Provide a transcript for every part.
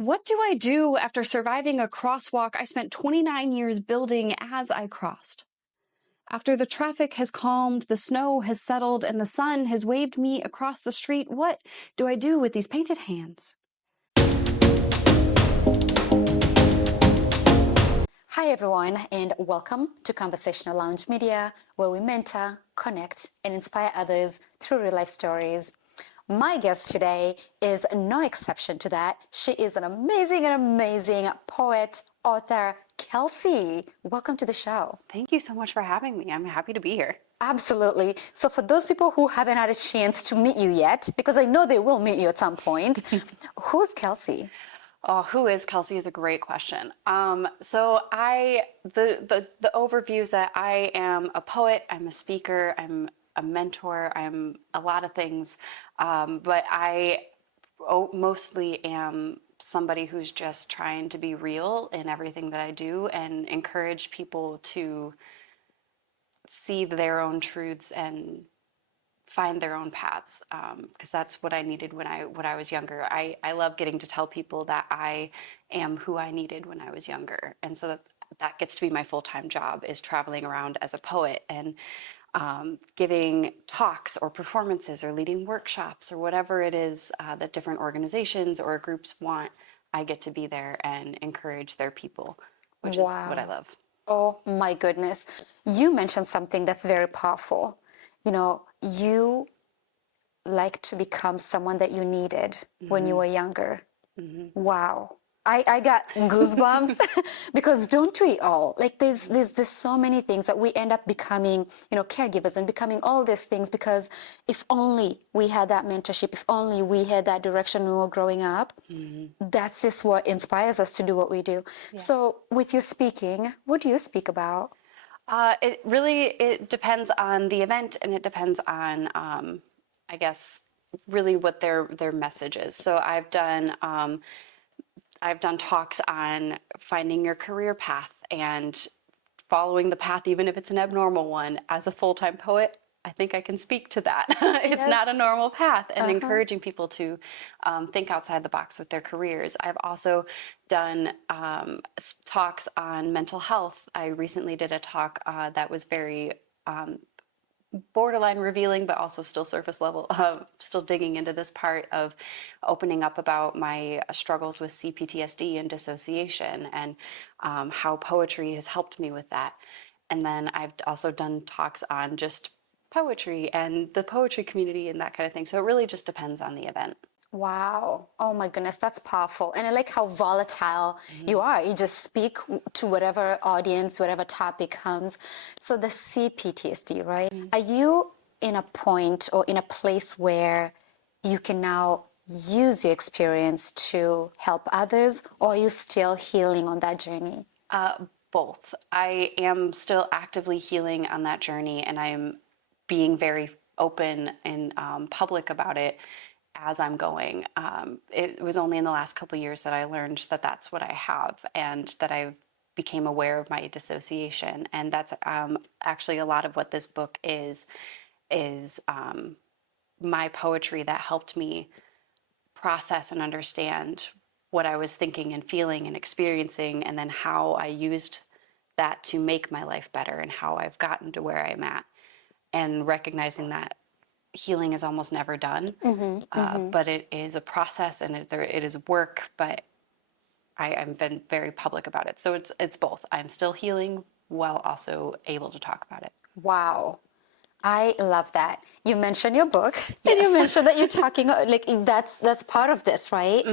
What do I do after surviving a crosswalk I spent 29 years building as I crossed? After the traffic has calmed, the snow has settled, and the sun has waved me across the street, what do I do with these painted hands? Hi everyone, and welcome to Conversational Lounge Media, where we mentor, connect, and inspire others through real life stories. My guest today is no exception to that. She is an amazing poet, author, Kelsey. Welcome to the show. Thank you so much for having me. I'm happy to be here. Absolutely. So for those people who haven't had a chance to meet you yet, because I know they will meet you at some point, who's Kelsey? Oh, who is Kelsey is a great question. The overview is that I am a poet, I'm a speaker, I'm a mentor, I'm a lot of things, but I mostly am somebody who's just trying to be real in everything that I do and encourage people to see their own truths and find their own paths, because that's what I needed when I was younger. I love getting to tell people that I am who I needed when I was younger, and so that gets to be my full-time job, is traveling around as a poet and giving talks or performances or leading workshops or whatever it is that different organizations or groups want. I get to be there and encourage their people, which is what I love. Oh my goodness. You mentioned something that's very powerful. You like to become someone that you needed when you were younger. Wow. I got goosebumps because don't we all? Like there's so many things that we end up becoming, caregivers and becoming all these things because if only we had that mentorship, if only we had that direction when we were growing up, that's just what inspires us to do what we do. Yeah. So with your speaking, what do you speak about? It depends on the event, and it depends on, I guess, really what their message is. So I've done talks on finding your career path and following the path, even if it's an abnormal one. As a full-time poet, I think I can speak to that. It's not a normal path, and encouraging people to think outside the box with their careers. I've also done talks on mental health. I recently did a talk that was very borderline revealing, but also still surface level, still digging into this part of opening up about my struggles with CPTSD and dissociation, and how poetry has helped me with that. And then I've also done talks on just poetry and the poetry community and that kind of thing. So it really just depends on the event. Wow. Oh my goodness, that's powerful. And I like how volatile you are. You just speak to whatever audience, whatever topic comes. So the CPTSD, right? Are you in a point or in a place where you can now use your experience to help others, or are you still healing on that journey? Both. I am still actively healing on that journey, and I'm being very open and public about it as I'm going. It was only in the last couple of years that I learned that that's what I have, and that I became aware of my dissociation. And that's actually a lot of what this book is my poetry that helped me process and understand what I was thinking and feeling and experiencing, and then how I used that to make my life better, and how I've gotten to where I'm at, and recognizing that healing is almost never done, but it is a process, and it is work, but I've been very public about it. So it's both. I'm still healing while also able to talk about it. Wow. I love that. You mentioned your book, Yes. and you mentioned that you're talking, like that's part of this, right?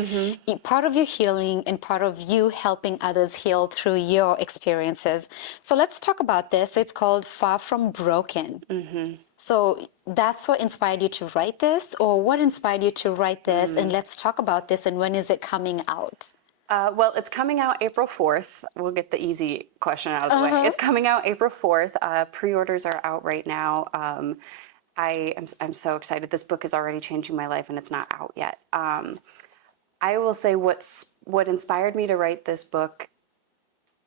Part of your healing and part of you helping others heal through your experiences. So let's talk about this. It's called Far From Broken. So that's what inspired you to write this, or what inspired you to write this? And let's talk about this, and when is it coming out? Well, it's coming out April 4th. We'll get the easy question out of the way. It's coming out April 4th. Pre-orders are out right now. I'm so excited. This book is already changing my life, and it's not out yet. I will say what inspired me to write this book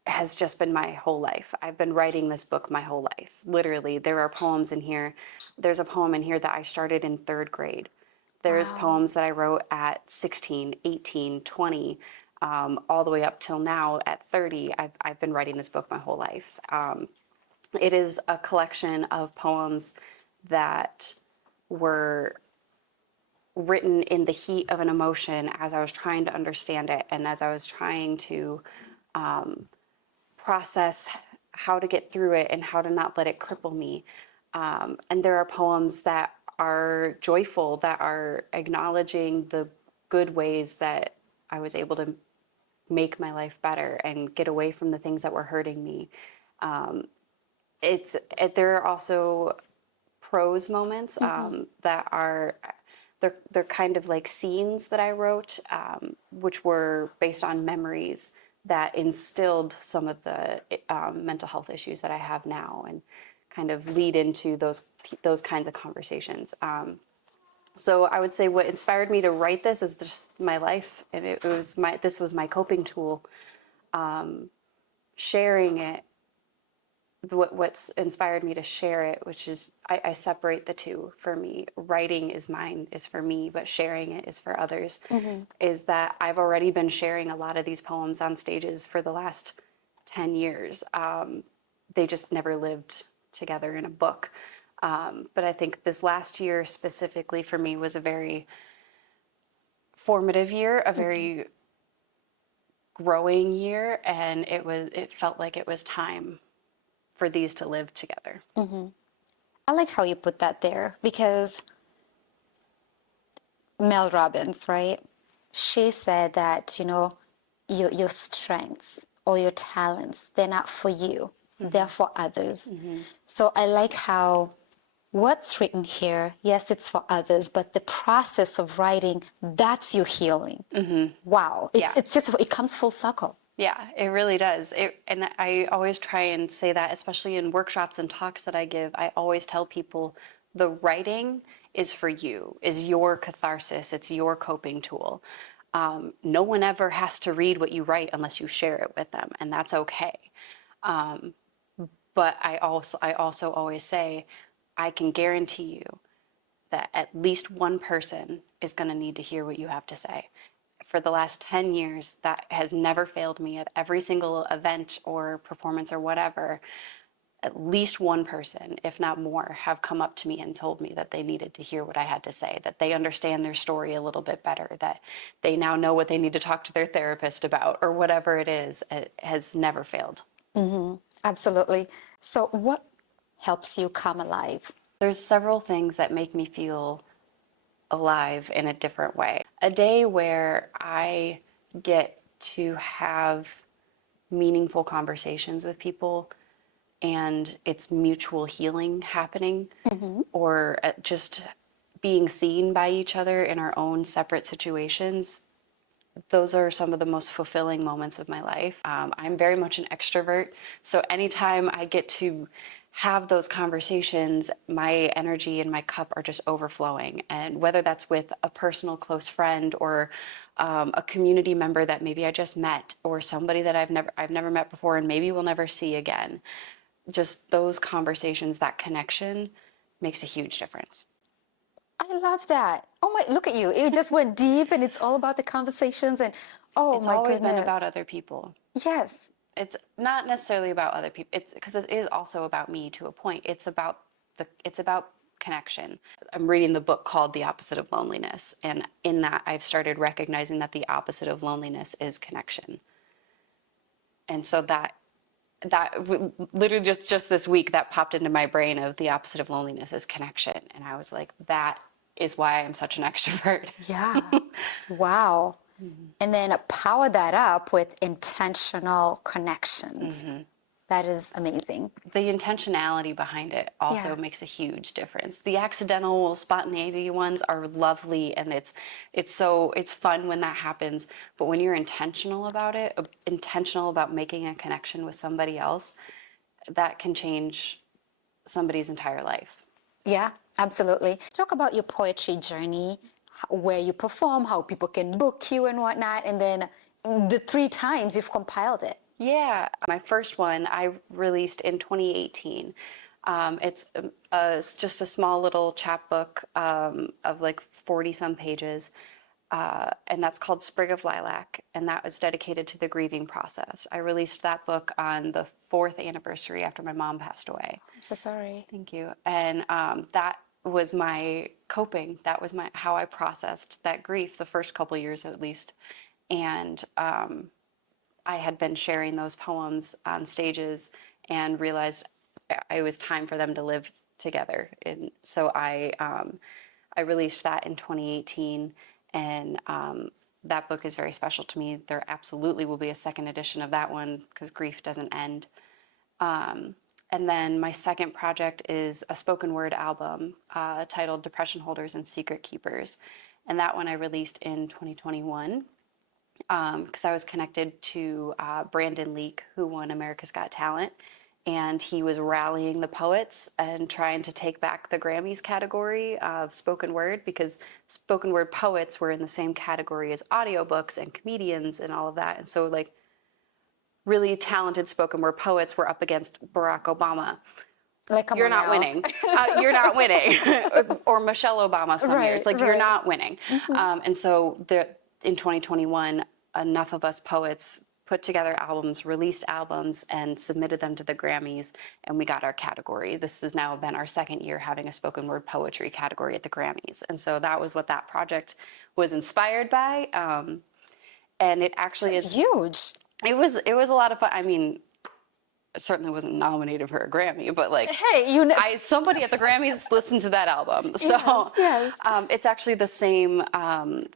has just been my whole life. I've been writing this book my whole life. Literally, there are poems in here. There's a poem in here that I started in 3rd grade. There's poems that I wrote at 16, 18, 20. all the way up till now at 30. I've been writing this book my whole life. It is a collection of poems that were written in the heat of an emotion as I was trying to understand it and as I was trying to process how to get through it and how to not let it cripple me. And there are poems that are joyful, that are acknowledging the good ways that I was able to make my life better and get away from the things that were hurting me. There are also prose moments that are they're kind of like scenes that I wrote, which were based on memories that instilled some of the mental health issues that I have now, and kind of lead into those kinds of conversations. So I would say what inspired me to write this is just my life, and this was my coping tool. Sharing it, what's inspired me to share it, which is I separate the two. For me, writing is for me, but sharing it is for others. Is that I've already been sharing a lot of these poems on stages for the last 10 years. They just never lived together in a book. But I think this last year specifically for me was a very formative year, a very growing year, and it felt like it was time for these to live together. I like how you put that there, because Mel Robbins, right? She said that, your strengths or your talents, they're not for you, they're for others. So I like how what's written here, yes, it's for others, but the process of writing, that's your healing. Wow. It's just, it comes full circle. Yeah, it really does. And I always try and say that, especially in workshops and talks that I give, I always tell people the writing is for you, is your catharsis, it's your coping tool. No one ever has to read what you write unless you share it with them, and that's okay. But I also always say, I can guarantee you that at least one person is going to need to hear what you have to say. For the last 10 years, that has never failed me at every single event or performance or whatever. At least one person, if not more, have come up to me and told me that they needed to hear what I had to say, that they understand their story a little bit better, that they now know what they need to talk to their therapist about, or whatever it is. It has never failed. Absolutely. So what helps you come alive? There's several things that make me feel alive in a different way. A day where I get to have meaningful conversations with people and it's mutual healing happening, or just being seen by each other in our own separate situations. Those are some of the most fulfilling moments of my life. I'm very much an extrovert, so anytime I get to have those conversations, my energy and my cup are just overflowing. And whether that's with a personal close friend, or a community member that maybe I just met, or somebody that I've never met before and maybe we'll never see again, just those conversations, that connection makes a huge difference. I love that. Oh my, look at you. It just went deep, and it's all about the conversations, and oh It's my always been goodness. about other people. Yes. It's not necessarily about other people. It's because it is also about me to a point. It's about connection. I'm reading the book called The Opposite of Loneliness, and in that I've started recognizing that the opposite of loneliness is connection. And so literally just this week that popped into my brain, of the opposite of loneliness is connection, and I was like, that is why I'm such an extrovert. Yeah. Wow. And then power that up with intentional connections. That is amazing. The intentionality behind it also Yeah. makes a huge difference. The accidental spontaneity ones are lovely, and it's fun when that happens, but when you're intentional about it, intentional about making a connection with somebody else, that can change somebody's entire life. Yeah, absolutely. Talk about your poetry journey, where you perform, how people can book you and whatnot, and then the 3 times you've compiled it. Yeah, my first one I released in 2018. It's just a small little chapbook of like 40 some pages. and that's called Sprig of Lilac, and that was dedicated to the grieving process. I released that book on the 4th anniversary after my mom passed away. I'm so sorry. Thank you. And that was my coping. That was my how I processed that grief the first couple years at least. And I had been sharing those poems on stages and realized it was time for them to live together. And so I released that in 2018, and that book is very special to me. There absolutely will be a second edition of that one because grief doesn't end. And then my second project is a spoken word album titled Depression Holders and Secret Keepers. And that one I released in 2021 because I was connected to Brandon Leake, who won America's Got Talent. And he was rallying the poets and trying to take back the Grammys category of spoken word, because spoken word poets were in the same category as audiobooks and comedians and all of that. And so, like, really talented spoken word poets were up against Barack Obama. Like, come You're on not now. winning. You're not winning. Or Michelle Obama some years. Like, you're not winning. And so in 2021, enough of us poets put together albums, released albums, and submitted them to the Grammys, and we got our category. This has now been our second year having a spoken word poetry category at the Grammys. And so that was what that project was inspired by. And it actually It's huge. It was a lot of fun. I mean, I certainly wasn't nominated for a Grammy, but like, Hey, you know. somebody at the Grammys listened to that album. So Yes. it's actually the same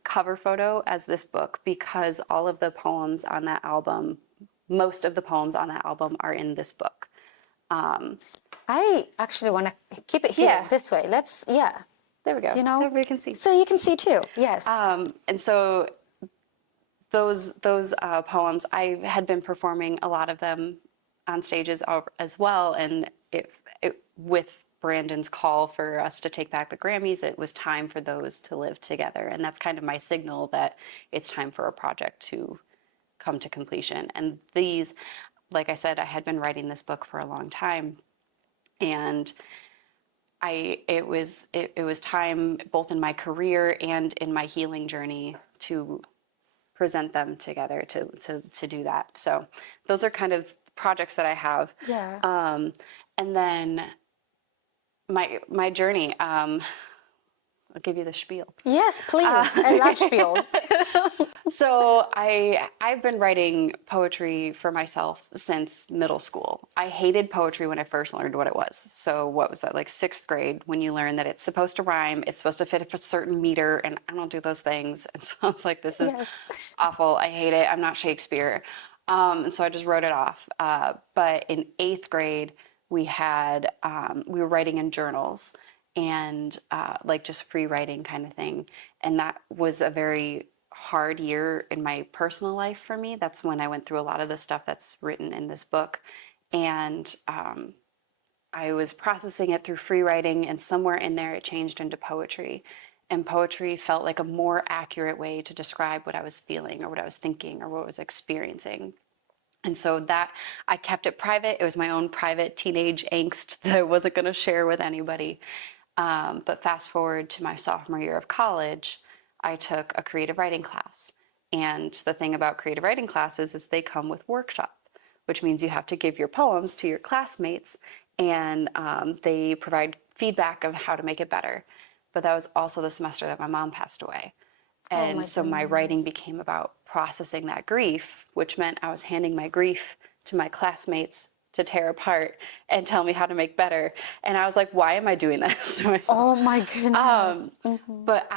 cover photo as this book, because all of the poems on that album, most of the poems on that album are in this book. I actually want to keep it here this way. Let's, There we go. You know, so everybody can see. So you can see too. Yes. And so those poems, I had been performing a lot of them on stages as well, and with Brandon's call for us to take back the Grammys, it was time for those to live together, and that's kind of my signal that it's time for a project to come to completion. And these, like I said, I had been writing this book for a long time, and it was time, both in my career and in my healing journey, to present them together, to do that. So those are kind of projects that I have. Yeah. And then my journey, I'll give you the spiel. Yes, please. I love spiels. So I've been writing poetry for myself since middle school. I hated poetry when I first learned what it was. So what was that, like 6th grade, when you learn that it's supposed to rhyme, it's supposed to fit a certain meter, and I don't do those things. And so I was like, this is awful. I hate it. I'm not Shakespeare. And so I just wrote it off. But in 8th grade, we were writing in journals, and like just free writing kind of thing. And that was a very hard year in my personal life for me. That's when I went through a lot of the stuff that's written in this book. And I was processing it through free writing, and somewhere in there it changed into poetry. And poetry felt like a more accurate way to describe what I was feeling or what I was thinking or what I was experiencing. And so that, I kept it private. It was my own private teenage angst that I wasn't going to share with anybody. But fast forward to my sophomore year of college, I took a creative writing class. And the thing about creative writing classes is they come with workshop, which means you have to give your poems to your classmates, and they provide feedback of how to make it better. But that was also the semester that my mom passed away. And so my writing became about processing that grief, which meant I was handing my grief to my classmates to tear apart and tell me how to make better. And I was like, why am I doing this to myself? Oh my goodness. But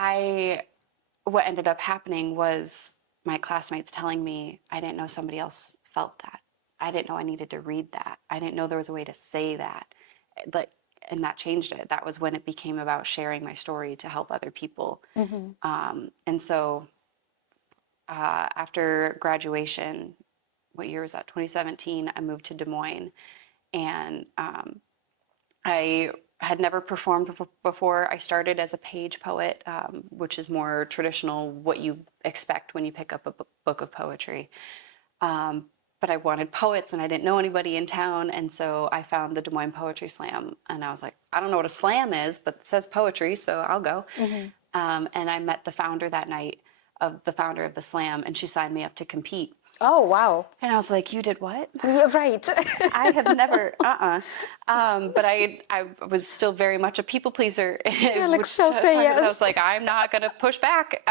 what ended up happening was my classmates telling me I didn't know somebody else felt that. I didn't know I needed to read that. I didn't know there was a way to say that. And that changed it. That was when it became about sharing my story to help other people. And so after graduation, what year was that? 2017, I moved to Des Moines. And I had never performed before. I started as a page poet, which is more traditional, what you expect when you pick up a book of poetry. But I wanted poets, and I didn't know anybody in town. And so I found the Des Moines Poetry Slam. And I was like, I don't know what a slam is, but it says poetry, so I'll go. And I met the founder that night. of the founder of the Slam, and she signed me up to compete. Oh, wow. And I was like, you did what? Yeah, right. I have never, but I was still very much a people pleaser, You're like, so say I yes. was like, I'm not going to push back.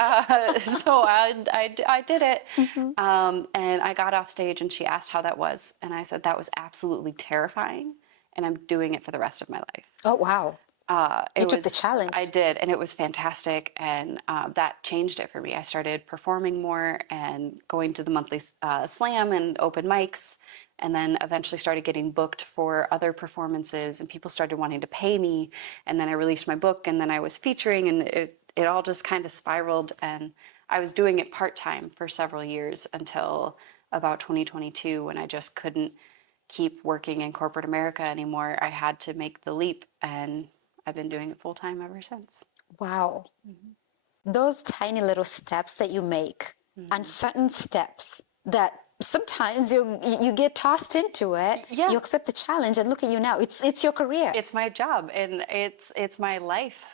So I did it. And I got off stage and she asked how that was. And I said, that was absolutely terrifying. And I'm doing it for the rest of my life. Oh, wow. You took the challenge. I did, and it was fantastic, and that changed it for me. I started performing more and going to the monthly slam and open mics, and then eventually started getting booked for other performances, and people started wanting to pay me, and then I released my book, and then I was featuring, and it all just kind of spiraled, and I was doing it part-time for several years until about 2022 when I just couldn't keep working in corporate America anymore. I had to make the leap, and I've been doing it full time ever since. Wow. Those tiny little steps that you make, and certain steps that sometimes you get tossed into it. Yeah. You accept the challenge, and look at you now. It's your career. It's my job, and it's my life.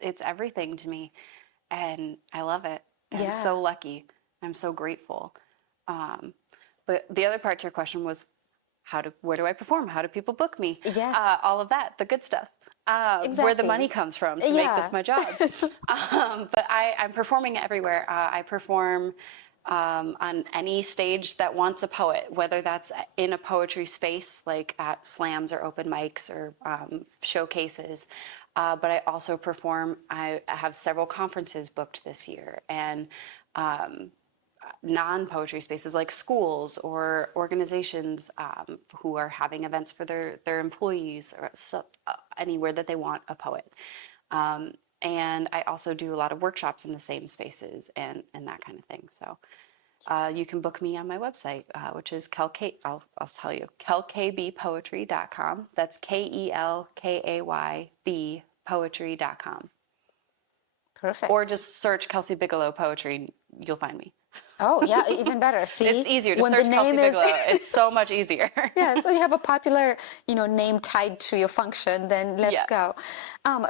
It's everything to me, and I love it. And I'm Yeah. so lucky. I'm so grateful. But the other part to your question was, where do I perform? How do people book me? Yes. All of that, the good stuff. Where the Exactly. money comes from to make this my job. But I'm performing everywhere. I perform on any stage that wants a poet, whether that's in a poetry space, like at slams or open mics or showcases. But I also perform, I have several conferences booked this year, and non-poetry spaces like schools or organizations who are having events for their employees, or anywhere that they want a poet. And I also do a lot of workshops in the same spaces and that kind of thing. So you can book me on my website, which is I'll tell you, kelkaybpoetry.com. That's KELKAYB poetry.com. Perfect. Or just search Kelsey Bigelow Poetry. You'll find me. Oh, yeah, even better. See, It's easier to when search the Kelsey name is Bigelow. It's so much easier. yeah, so you have a popular, name tied to your function, then let's Yeah. go.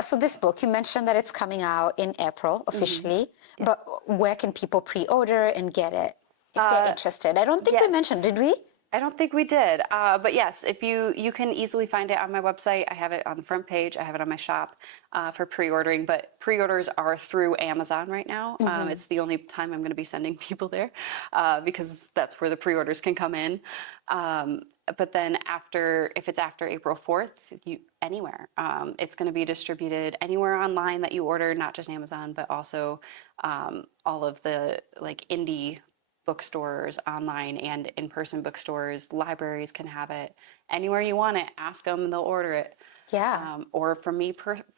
So this book, you mentioned that it's coming out in April officially, but where can people pre-order and get it if they're interested? I don't think we yes. mentioned, did we? I don't think we did, but yes, if you can easily find it on my website. I have it on the front page. I have it on my shop for pre-ordering, but pre-orders are through Amazon right now. It's the only time I'm going to be sending people there because that's where the pre-orders can come in. But then if it's after April 4th, anywhere. It's going to be distributed anywhere online that you order, not just Amazon, but also all of the like indie bookstores online and in-person bookstores. Libraries can have it. Anywhere you want it, ask them and they'll order it. Yeah. Or from me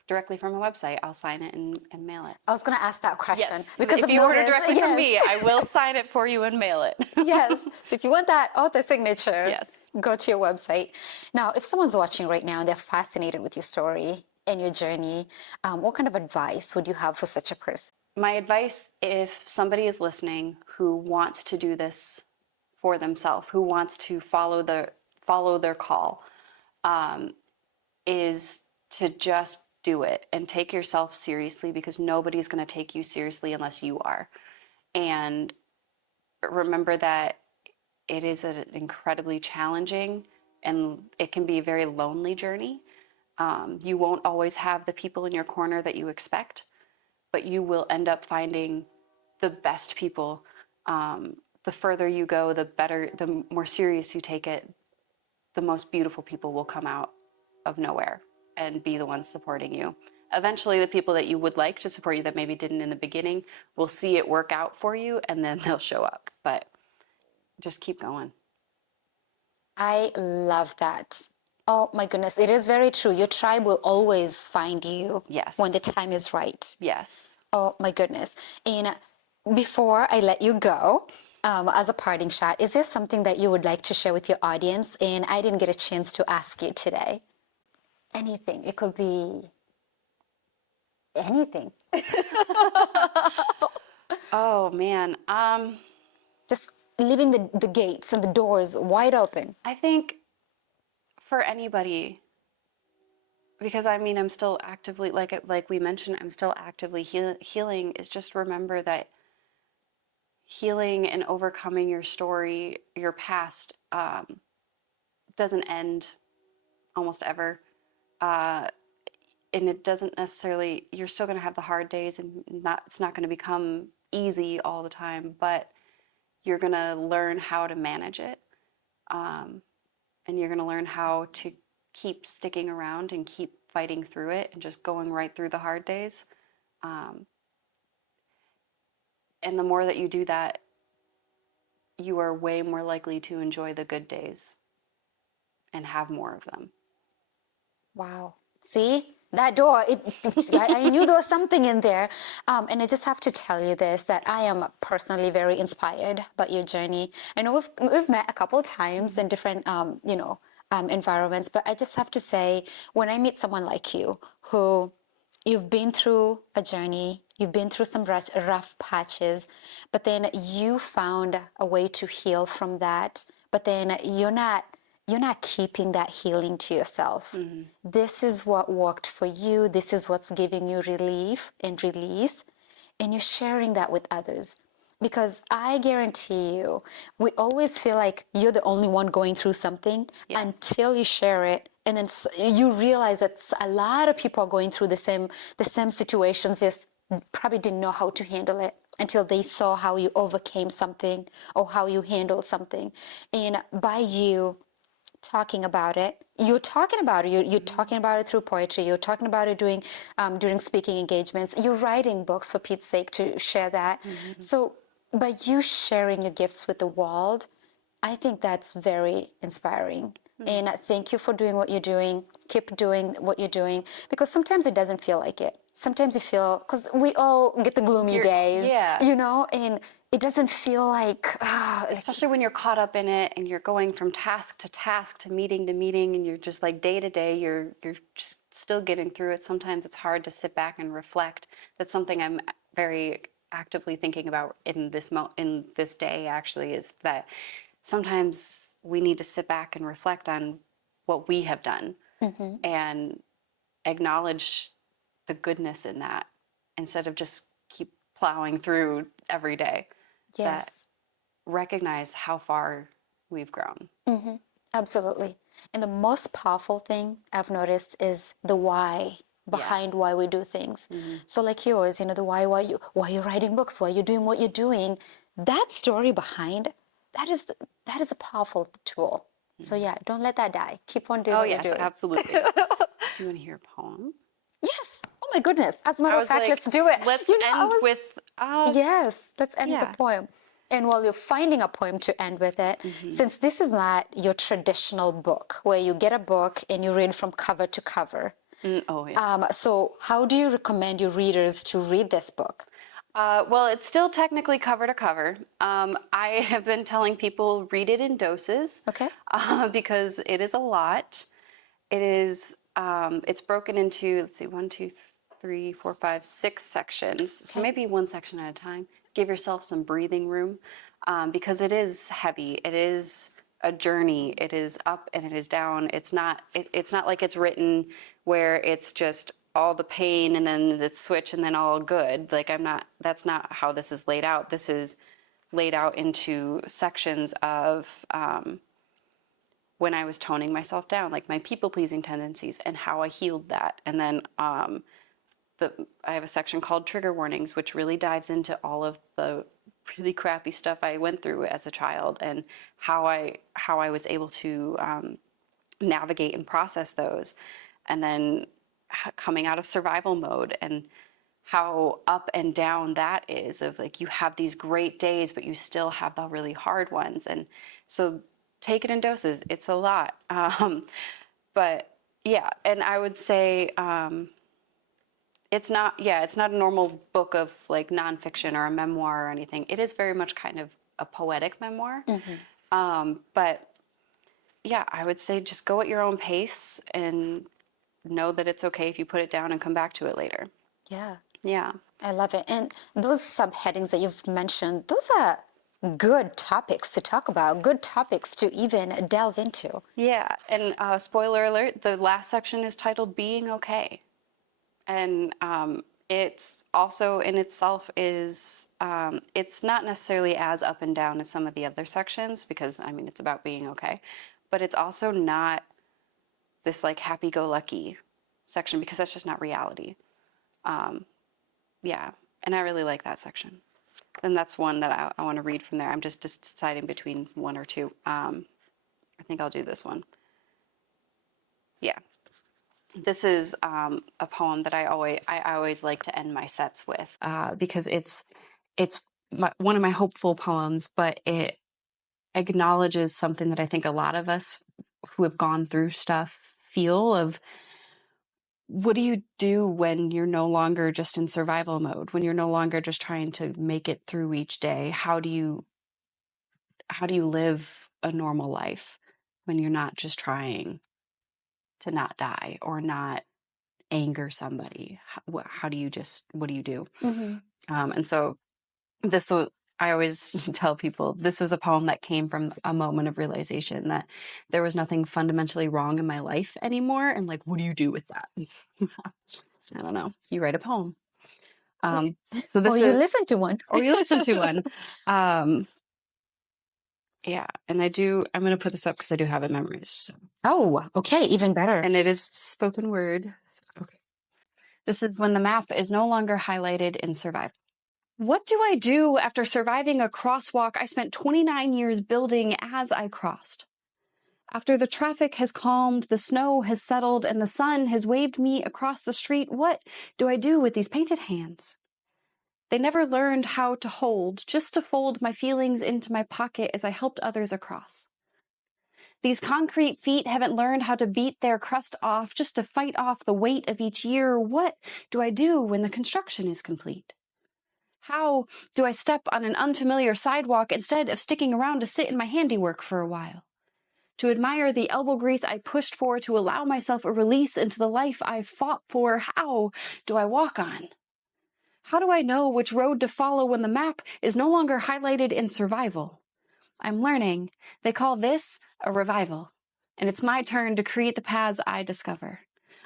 directly from a website, I'll sign it and mail it. I was going to ask that question. Yes, Because if I've you order noticed- directly from yes. me, I will sign it for you and mail it. Yes. So if you want that author signature, Yes. go to your website. Now, if someone's watching right now and they're fascinated with your story and your journey, what kind of advice would you have for such a person? My advice, if somebody is listening who wants to do this for themselves, who wants to follow their call, is to just do it and take yourself seriously, because nobody's going to take you seriously unless you are. And remember that it is an incredibly challenging and it can be a very lonely journey. You won't always have the people in your corner that you expect, but you will end up finding the best people. The further you go, the better, the more serious you take it, the most beautiful people will come out of nowhere and be the ones supporting you. Eventually, the people that you would like to support you that maybe didn't in the beginning will see it work out for you, and then they'll show up. But just keep going. I love that. Oh my goodness, it is very true. Your tribe will always find you Yes. when the time is right. Yes. Oh my goodness. And before I let you go, as a parting shot, is there something that you would like to share with your audience and I didn't get a chance to ask you today? Anything. It could be anything. Oh man. Just leaving the gates and the doors wide open. I think for anybody, because I mean, I'm still actively, like we mentioned, I'm still actively healing, is just remember that healing and overcoming your story, your past, doesn't end almost ever. And it doesn't necessarily, you're still going to have the hard days, and it's not going to become easy all the time, but you're going to learn how to manage it. And you're going to learn how to keep sticking around and keep fighting through it and just going right through the hard days. And the more that you do that, you are way more likely to enjoy the good days and have more of them. Wow. See? That door, I knew there was something in there. And I just have to tell you this, that I am personally very inspired by your journey. I know we've met a couple of times in different, environments, but I just have to say, when I meet someone like you, who you've been through a journey, you've been through some rough patches, but then you found a way to heal from that, but then you're not keeping that healing to yourself. This is what worked for you. This is what's giving you relief and release. And you're sharing that with others. Because I guarantee you, we always feel like you're the only one going through something until you share it. And then you realize that a lot of people are going through the same situations, just probably didn't know how to handle it until they saw how you overcame something or how you handled something. And by you talking about it, you're talking about it, you're talking about it through poetry, you're talking about it during speaking engagements, you're writing books, for Pete's sake, to share that. So by you sharing your gifts with the world, I think that's very inspiring. And thank you for doing what you're doing. Keep doing what you're doing, because sometimes it doesn't feel like it. Sometimes you feel, because we all get the gloomy days, and it doesn't feel like, especially when you're caught up in it and you're going from task to meeting, and you're just like day to day, you're just still getting through it. Sometimes it's hard to sit back and reflect. That's something I'm very actively thinking about in this day, actually, is that sometimes we need to sit back and reflect on what we have done and acknowledge the goodness in that, instead of just keep plowing through every day. yes. Recognize how far we've grown. Absolutely. And the most powerful thing I've noticed is the why behind why we do things. So like yours, the why you're writing books, why you're doing what you're doing, that story behind, that is a powerful tool. So yeah, don't let that die. Keep on doing what you're doing. Oh yes, absolutely. You want to hear a poem? Yes. Oh my goodness. As a matter of fact, like, let's do it. Let's end with yes, let's end with a poem. And while you're finding a poem to end with it, since this is not your traditional book where you get a book and you read from cover to cover, so how do you recommend your readers to read this book? Well, it's still technically cover to cover. I have been telling people read it in doses. Okay. Because it is a lot. It is. It's broken into, let's see, 1, 2, 3, 4, 5, 6 sections. So maybe one section at a time. Give yourself some breathing room, because it is heavy. It is a journey. It is up and it is down. It's not. It's not like it's written where it's just all the pain and then the switch and then all good. Like that's not how this is laid out. This is laid out into sections of when I was toning myself down, like my people-pleasing tendencies and how I healed that. And then I have a section called Trigger Warnings, which really dives into all of the really crappy stuff I went through as a child and how I was able to navigate and process those. And then coming out of survival mode and how up and down that is, of like you have these great days, but you still have the really hard ones. And so take it in doses. It's a lot. But yeah, and I would say it's not a normal book of like nonfiction or a memoir or anything. It is very much kind of a poetic memoir. But yeah, I would say just go at your own pace and know that it's okay if you put it down and come back to it later. Yeah. Yeah. I love it. And those subheadings that you've mentioned, those are good topics to talk about, good topics to even delve into. Yeah. And spoiler alert, the last section is titled Being Okay. And it's also in itself is, it's not necessarily as up and down as some of the other sections because, I mean, it's about being okay. But it's also not this like happy-go-lucky section because that's just not reality. Yeah, and I really like that section. And that's one that I want to read from there. I'm just deciding between one or two. I think I'll do this one. Yeah. This is a poem that I always like to end my sets with because it's one of my hopeful poems, but it acknowledges something that I think a lot of us who have gone through stuff feel of what do you do when you're no longer just in survival mode, when you're no longer just trying to make it through each day? How do you live a normal life when you're not just trying to not die or not anger somebody? How do you what do you do? And so this will, I always tell people this is a poem that came from a moment of realization that there was nothing fundamentally wrong in my life anymore. And like, what do you do with that? I don't know. You write a poem. So this or you listen to one. Or you listen to one. Yeah. And I'm going to put this up because I do have it memorized. So. Oh, okay. Even better. And it is spoken word. Okay. This is when the map is no longer highlighted in survival. What do I do after surviving a crosswalk I spent 29 years building as I crossed? After the traffic has calmed, the snow has settled, and the sun has waved me across the street, what do I do with these painted hands? They never learned how to hold, just to fold my feelings into my pocket as I helped others across. These concrete feet haven't learned how to beat their crust off, just to fight off the weight of each year. What do I do when the construction is complete? How do I step on an unfamiliar sidewalk instead of sticking around to sit in my handiwork for a while? To admire the elbow grease I pushed for, to allow myself a release into the life I fought for, how do I walk on? How do I know which road to follow when the map is no longer highlighted in survival? I'm learning. They call this a revival, and it's my turn to create the paths I discover.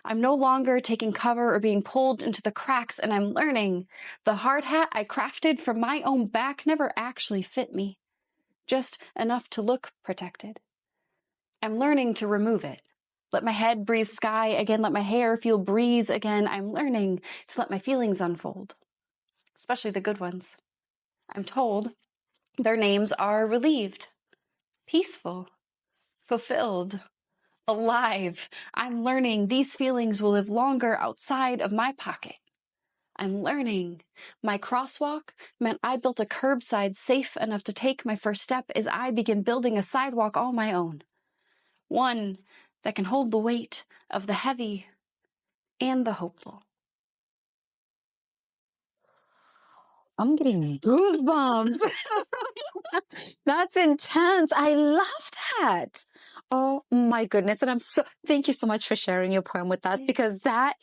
I'm no longer taking cover or being pulled into the cracks, and I'm learning. The hard hat I crafted from my own back never actually fit me, just enough to look protected. I'm learning to remove it. Let my head breathe sky again, let my hair feel breeze again. I'm learning to let my feelings unfold, especially the good ones. I'm told their names are relieved, peaceful, fulfilled, alive. I'm learning these feelings will live longer outside of my pocket. I'm learning. My crosswalk meant I built a curbside safe enough to take my first step as I begin building a sidewalk all my own. One that can hold the weight of the heavy and the hopeful. I'm getting goosebumps. That's intense. I love that. Oh my goodness. And thank you so much for sharing your poem with us because that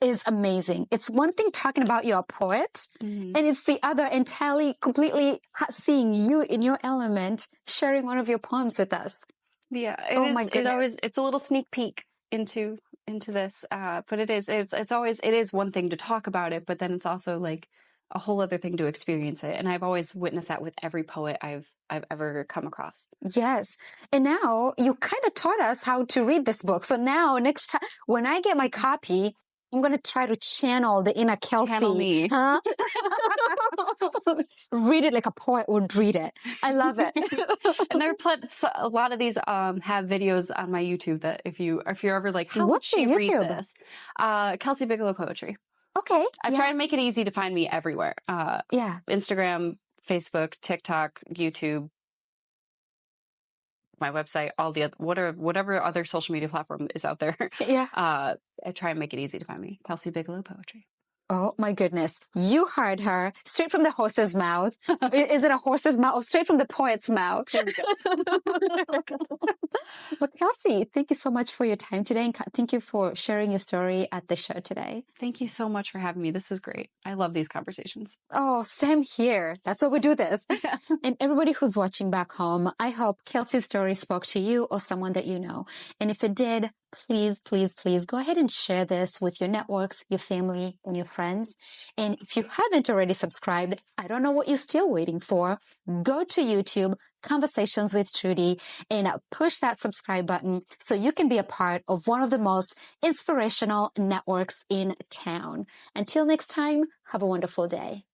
is amazing. It's one thing talking about you're a poet and it's the other entirely, completely seeing you in your element, sharing one of your poems with us. Yeah. My goodness. It's a little sneak peek into this. But it is one thing to talk about it, but then it's also like a whole other thing to experience it. And I've always witnessed that with every poet I've ever come across. Yes. And now you kind of taught us how to read this book. So now next time when I get my copy, I'm going to try to channel the inner Kelsey. Channel me. Huh? Read it like a poet would read it. I love it. And there are a lot of these have videos on my YouTube that if you're ever like, how would she read this? Kelsey Bigelow Poetry. Okay. I try to make it easy to find me everywhere. Instagram, Facebook, TikTok, YouTube, my website, all the whatever other social media platform is out there. Yeah. I try and make it easy to find me. Kelsey Bigelow Poetry. Oh my goodness. You heard her straight from the horse's mouth. Is it a horse's mouth or straight from the poet's mouth? Well, Kelsey, thank you so much for your time today. And thank you for sharing your story at the show today. Thank you so much for having me. This is great. I love these conversations. Oh, same here. That's why we do this. And everybody who's watching back home, I hope Kelsey's story spoke to you or someone that you know. And if it did, please, please, please go ahead and share this with your networks, your family, and your friends. And if you haven't already subscribed, I don't know what you're still waiting for. Go to YouTube, Conversations with Trudy, and push that subscribe button so you can be a part of one of the most inspirational networks in town. Until next time, have a wonderful day.